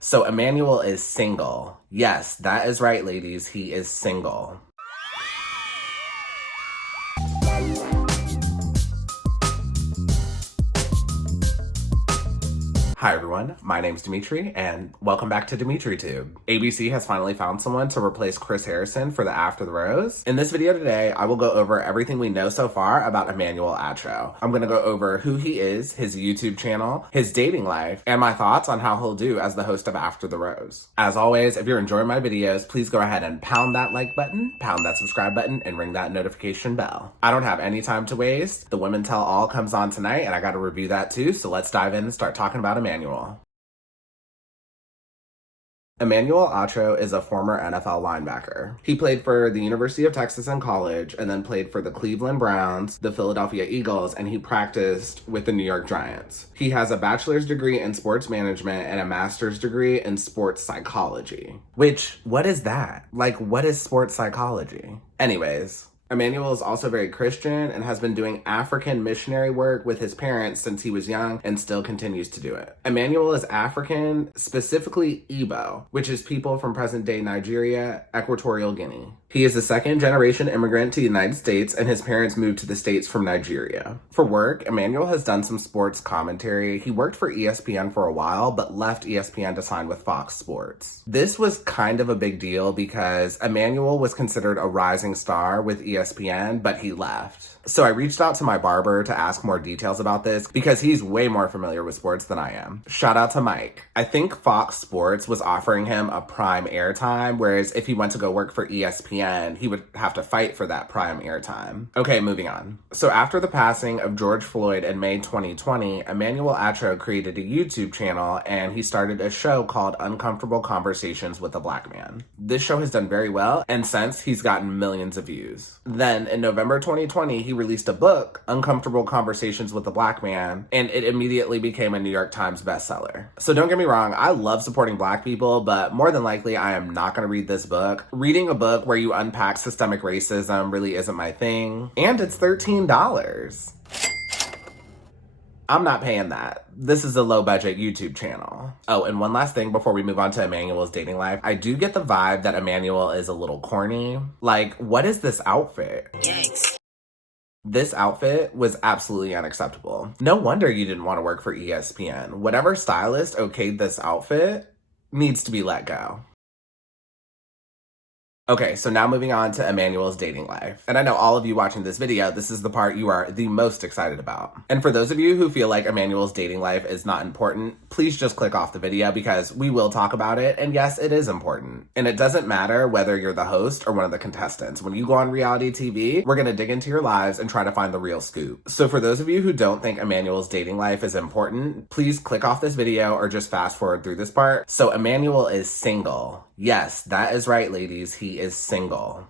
So Emmanuel is single. Yes, that is right, ladies. He is single. Hi everyone, my name's Dimitri, and welcome back to DimitriTube. ABC has finally found someone to replace Chris Harrison for the After the Rose. In this video today, I will go over everything we know so far about Emmanuel Acho. I'm gonna go over who he is, his YouTube channel, his dating life, and my thoughts on how he'll do as the host of After the Rose. As always, if you're enjoying my videos, please go ahead and pound that like button, pound that subscribe button, and ring that notification bell. I don't have any time to waste. The Women Tell All comes on tonight, and I gotta review that too, so let's dive in and start talking about Emmanuel. Emmanuel Acho is a former NFL linebacker. He played for the University of Texas in college and then played for the Cleveland Browns, the Philadelphia Eagles, and he practiced with the New York Giants. He has a bachelor's degree in sports management and a master's degree in sports psychology. Which, what is that? Like, what is sports psychology? Anyways, Emmanuel is also very Christian and has been doing African missionary work with his parents since he was young and still continues to do it. Emmanuel is African, specifically Igbo, which is people from present-day Nigeria, Equatorial Guinea. He is a second-generation immigrant to the United States, and his parents moved to the States from Nigeria. For work, Emmanuel has done some sports commentary. He worked for ESPN for a while, but left ESPN to sign with Fox Sports. This was kind of a big deal because Emmanuel was considered a rising star with ESPN, but he left. So I reached out to my barber to ask more details about this because he's way more familiar with sports than I am. Shout out to Mike. I think Fox Sports was offering him a prime airtime, whereas if he went to go work for ESPN, he would have to fight for that prime airtime. Okay, moving on. So after the passing of George Floyd in May 2020, Emmanuel Acho created a YouTube channel and he started a show called Uncomfortable Conversations with a Black Man. This show has done very well, and since he's gotten millions of views. Then in November 2020, he released a book, Uncomfortable Conversations with a Black Man, and it immediately became a New York Times bestseller. So don't get me wrong, I love supporting Black people, but more than likely I am not going to read this book. Reading a book where you unpack systemic racism really isn't my thing, and it's $13. I'm not paying that. This is a low-budget YouTube channel. Oh, and one last thing before we move on to Emmanuel's dating life. I do get the vibe that Emmanuel is a little corny. Like, what is this outfit? Yikes. This outfit was absolutely unacceptable. No wonder you didn't want to work for ESPN. Whatever stylist okayed this outfit needs to be let go. Okay, so now moving on to Emmanuel's dating life. And I know all of you watching this video, this is the part you are the most excited about. And for those of you who feel like Emmanuel's dating life is not important, please just click off the video because we will talk about it. And yes, it is important. And it doesn't matter whether you're the host or one of the contestants. When you go on reality TV, we're gonna dig into your lives and try to find the real scoop. So for those of you who don't think Emmanuel's dating life is important, please click off this video or just fast forward through this part. So Emmanuel is single. Yes, that is right, ladies. He is single.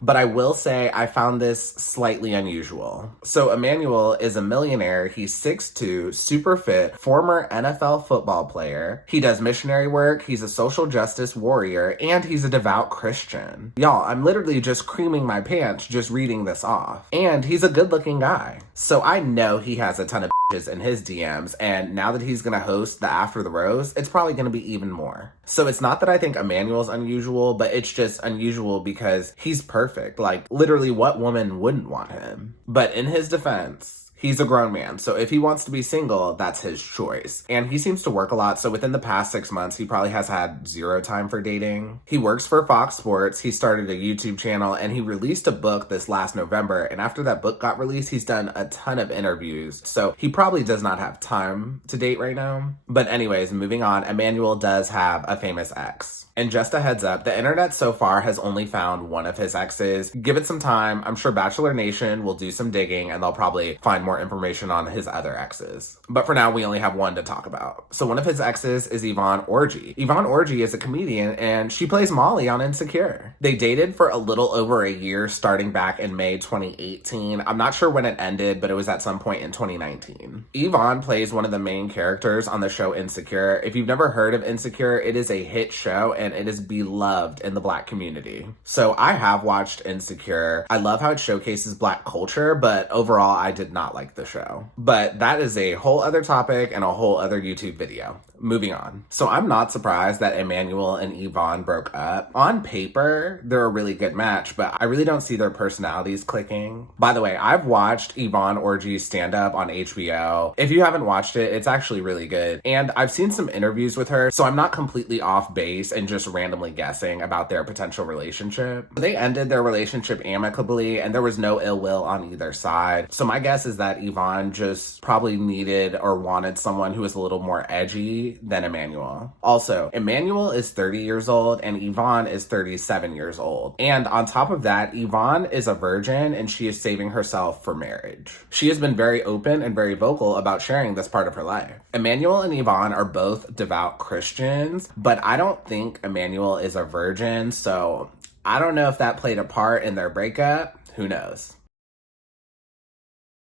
But I will say I found this slightly unusual. So Emmanuel is a millionaire. He's 6'2", super fit, former NFL football player. He does missionary work. He's a social justice warrior, and he's a devout Christian. Y'all, I'm literally just creaming my pants just reading this off. And he's a good-looking guy. So I know he has a ton of bitches in his DMs, and now that he's gonna host the After the Rose, it's probably gonna be even more. So it's not that I think Emmanuel's unusual, but it's just unusual because he's perfect. Like, literally, what woman wouldn't want him? But in his defense, he's a grown man, so if he wants to be single, that's his choice. And he seems to work a lot, so within the past 6 months, he probably has had zero time for dating. He works for Fox Sports, he started a YouTube channel, and he released a book this last November, and after that book got released, he's done a ton of interviews, so he probably does not have time to date right now. But anyways, moving on, Emmanuel does have a famous ex. And just a heads up, the internet so far has only found one of his exes. Give it some time. I'm sure Bachelor Nation will do some digging and they'll probably find more information on his other exes. But for now, we only have one to talk about. So one of his exes is Yvonne Orji. Yvonne Orji is a comedian and she plays Molly on Insecure. They dated for a little over a year starting back in May 2018. I'm not sure when it ended, but it was at some point in 2019. Yvonne plays one of the main characters on the show Insecure. If you've never heard of Insecure, it is a hit show and and it is beloved in the Black community. So I have watched Insecure. I love how it showcases Black culture, but overall I did not like the show. But that is a whole other topic and a whole other YouTube video. Moving on. So I'm not surprised that Emmanuel and Yvonne broke up. On paper, they're a really good match, but I really don't see their personalities clicking. By the way, I've watched Yvonne Orji's stand-up on HBO. If you haven't watched it, it's actually really good. And I've seen some interviews with her, so I'm not completely off base and just randomly guessing about their potential relationship. They ended their relationship amicably, and there was no ill will on either side. So my guess is that Yvonne just probably needed or wanted someone who was a little more edgy than Emmanuel. Also, Emmanuel is 30 years old and Yvonne is 37 years old. And on top of that, Yvonne is a virgin and she is saving herself for marriage. She has been very open and very vocal about sharing this part of her life. Emmanuel and Yvonne are both devout Christians, but I don't think Emmanuel is a virgin, so I don't know if that played a part in their breakup. Who knows?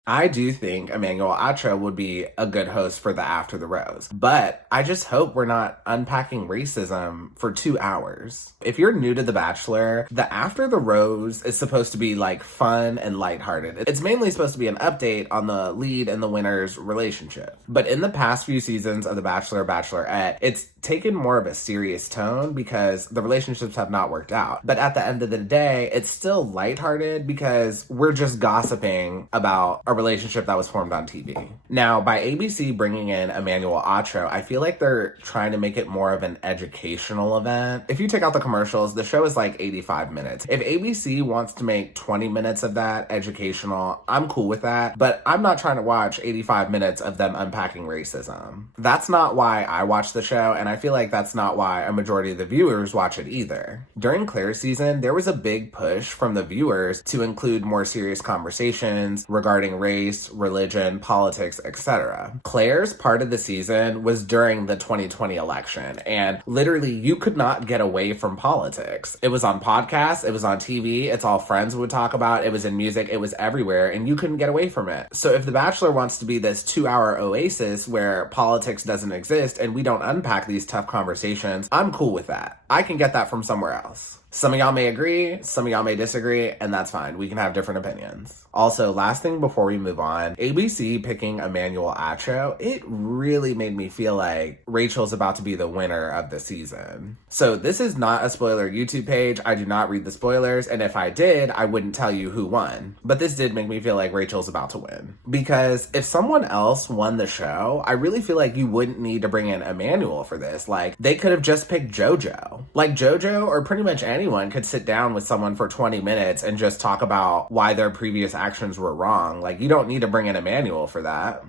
I do think Emmanuel Acho would be a good host for the After the Rose, but I just hope we're not unpacking racism for 2 hours. If you're new to The Bachelor, the After the Rose is supposed to be like fun and lighthearted. It's mainly supposed to be an update on the lead and the winner's relationship. But in the past few seasons of The Bachelor, Bachelorette, it's taken more of a serious tone because the relationships have not worked out. But at the end of the day, it's still lighthearted because we're just gossiping about a relationship that was formed on TV. Now, by ABC bringing in Emmanuel Acho, I feel like they're trying to make it more of an educational event. If you take out the commercials, the show is like 85 minutes. If ABC wants to make 20 minutes of that educational, I'm cool with that, but I'm not trying to watch 85 minutes of them unpacking racism. That's not why I watch the show, and I feel like that's not why a majority of the viewers watch it either. During Claire's season, there was a big push from the viewers to include more serious conversations regarding race, religion, politics, etc. Claire's part of the season was during the 2020 election, and literally you could not get away from politics. It was on podcasts, it was on TV, it's all friends would talk about, it was in music, it was everywhere, and you couldn't get away from it. So if The Bachelor wants to be this 2-hour oasis where politics doesn't exist and we don't unpack these tough conversations, I'm cool with that. I can get that from somewhere else. Some of y'all may agree, some of y'all may disagree, and that's fine. We can have different opinions. Also, last thing before we move on, ABC picking Emmanuel Acho, it really made me feel like Rachel's about to be the winner of the season. So this is not a spoiler YouTube page. I do not read the spoilers, and if I did, I wouldn't tell you who won. But this did make me feel like Rachel's about to win. Because if someone else won the show, I really feel like you wouldn't need to bring in Emmanuel for this. Like, they could have just picked JoJo. Like, JoJo, or pretty much anyone, could sit down with someone for 20 minutes and just talk about why their previous actions were wrong. Like, you don't need to bring in Emmanuel for that.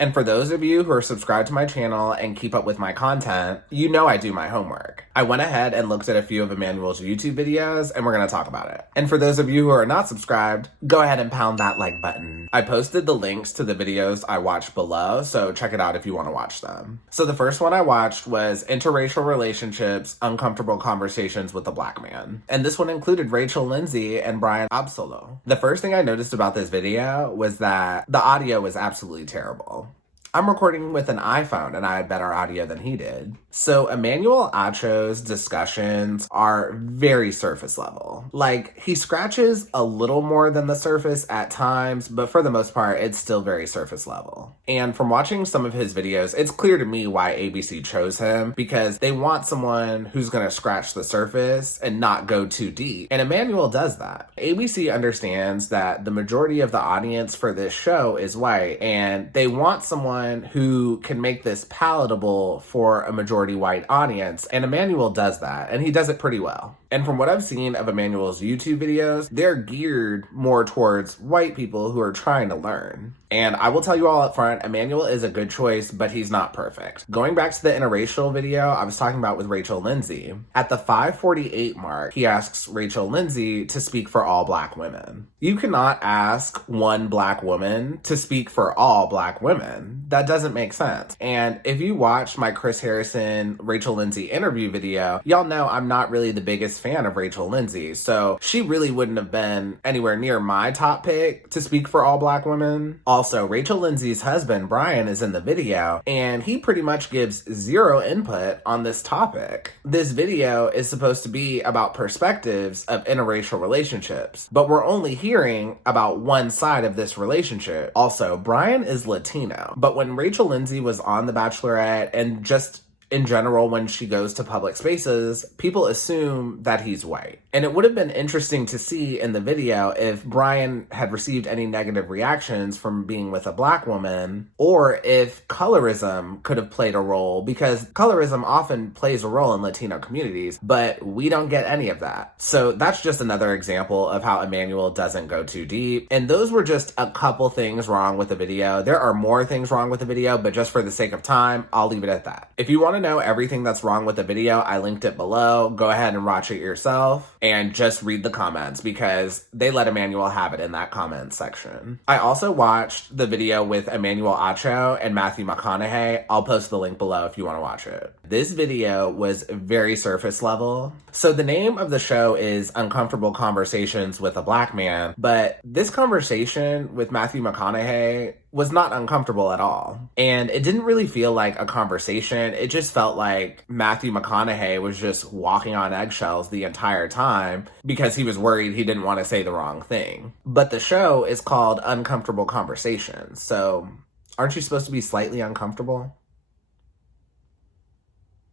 And for those of you who are subscribed to my channel and keep up with my content, you know I do my homework. I went ahead and looked at a few of Emmanuel's YouTube videos, and we're going to talk about it. And for those of you who are not subscribed, go ahead and pound that like button. I posted the links to the videos I watched below, so check it out if you want to watch them. So the first one I watched was Interracial Relationships, Uncomfortable Conversations with a Black Man. And this one included Rachel Lindsay and Brian Absolo. The first thing I noticed about this video was that the audio was absolutely terrible. I'm recording with an iPhone and I had better audio than he did. So Emmanuel Acho's discussions are very surface level. Like, he scratches a little more than the surface at times, but for the most part, it's still very surface level. And from watching some of his videos, it's clear to me why ABC chose him, because they want someone who's gonna scratch the surface and not go too deep. And Emmanuel does that. ABC understands that the majority of the audience for this show is white, and they want someone who can make this palatable for a majority white audience, and Emmanuel does that, and he does it pretty well. And from what I've seen of Emmanuel's YouTube videos, they're geared more towards white people who are trying to learn. And I will tell you all up front, Emmanuel is a good choice, but he's not perfect. Going back to the interracial video I was talking about with Rachel Lindsay, at the 5:48 mark, he asks Rachel Lindsay to speak for all Black women. You cannot ask one Black woman to speak for all Black women. That doesn't make sense. And if you watched my Chris Harrison, Rachel Lindsay interview video, y'all know I'm not really the biggest fan of Rachel Lindsay, so she really wouldn't have been anywhere near my top pick to speak for all Black women. Also, Rachel Lindsay's husband, Brian, is in the video, and he pretty much gives zero input on this topic. This video is supposed to be about perspectives of interracial relationships, but we're only hearing about one side of this relationship. Also, Brian is Latino, but when Rachel Lindsay was on The Bachelorette and just in general, when she goes to public spaces, people assume that he's white. And it would have been interesting to see in the video if Brian had received any negative reactions from being with a Black woman, or if colorism could have played a role, because colorism often plays a role in Latino communities, but we don't get any of that. So that's just another example of how Emmanuel doesn't go too deep. And those were just a couple things wrong with the video. There are more things wrong with the video, but just for the sake of time, I'll leave it at that. If you want to know everything that's wrong with the video, I linked it below. Go ahead and watch it yourself and just read the comments, because they let Emmanuel have it in that comment section. I also watched the video with Emmanuel Acho and Matthew McConaughey. I'll post the link below if you want to watch it. This video was very surface level. So the name of the show is Uncomfortable Conversations with a Black Man, but this conversation with Matthew McConaughey was not uncomfortable at all. And it didn't really feel like a conversation. It just felt like Matthew McConaughey was just walking on eggshells the entire time because he was worried he didn't want to say the wrong thing. But the show is called Uncomfortable Conversations, so aren't you supposed to be slightly uncomfortable?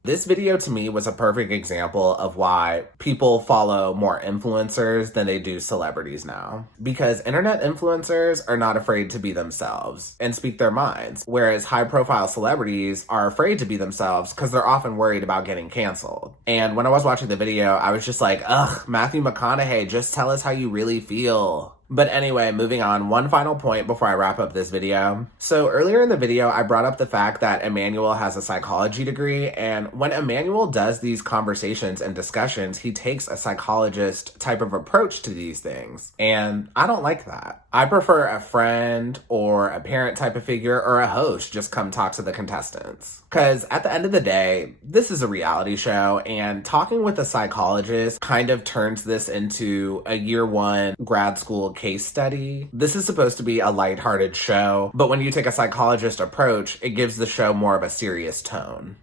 This video to me was a perfect example of why people follow more influencers than they do celebrities now. Because internet influencers are not afraid to be themselves and speak their minds, whereas high-profile celebrities are afraid to be themselves because they're often worried about getting canceled. And when I was watching the video, I was just like, ugh, Matthew McConaughey, just tell us how you really feel. But anyway, moving on, one final point before I wrap up this video. So earlier in the video, I brought up the fact that Emmanuel has a psychology degree, and when Emmanuel does these conversations and discussions, he takes a psychologist type of approach to these things. And I don't like that. I prefer a friend or a parent type of figure or a host just come talk to the contestants. Because at the end of the day, this is a reality show, and talking with a psychologist kind of turns this into a year one grad school case study. This is supposed to be a lighthearted show, but when you take a psychologist approach, it gives the show more of a serious tone.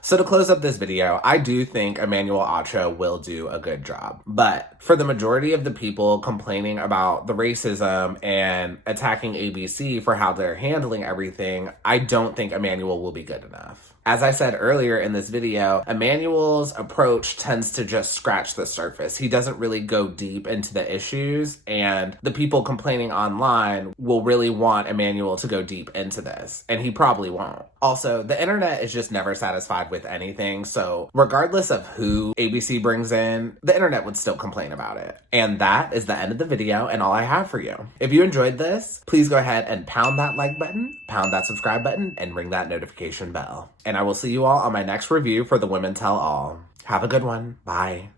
So to close up this video, I do think Emmanuel Acho will do a good job. But for the majority of the people complaining about the racism and attacking ABC for how they're handling everything, I don't think Emmanuel will be good enough. As I said earlier in this video, Emmanuel's approach tends to just scratch the surface. He doesn't really go deep into the issues, and the people complaining online will really want Emmanuel to go deep into this, and he probably won't. Also, the internet is just never satisfied with anything, so regardless of who ABC brings in, the internet would still complain about it. And that is the end of the video and all I have for you. If you enjoyed this, please go ahead and pound that like button, pound that subscribe button, and ring that notification bell. And I will see you all on my next review for the Women Tell All. Have a good one. Bye.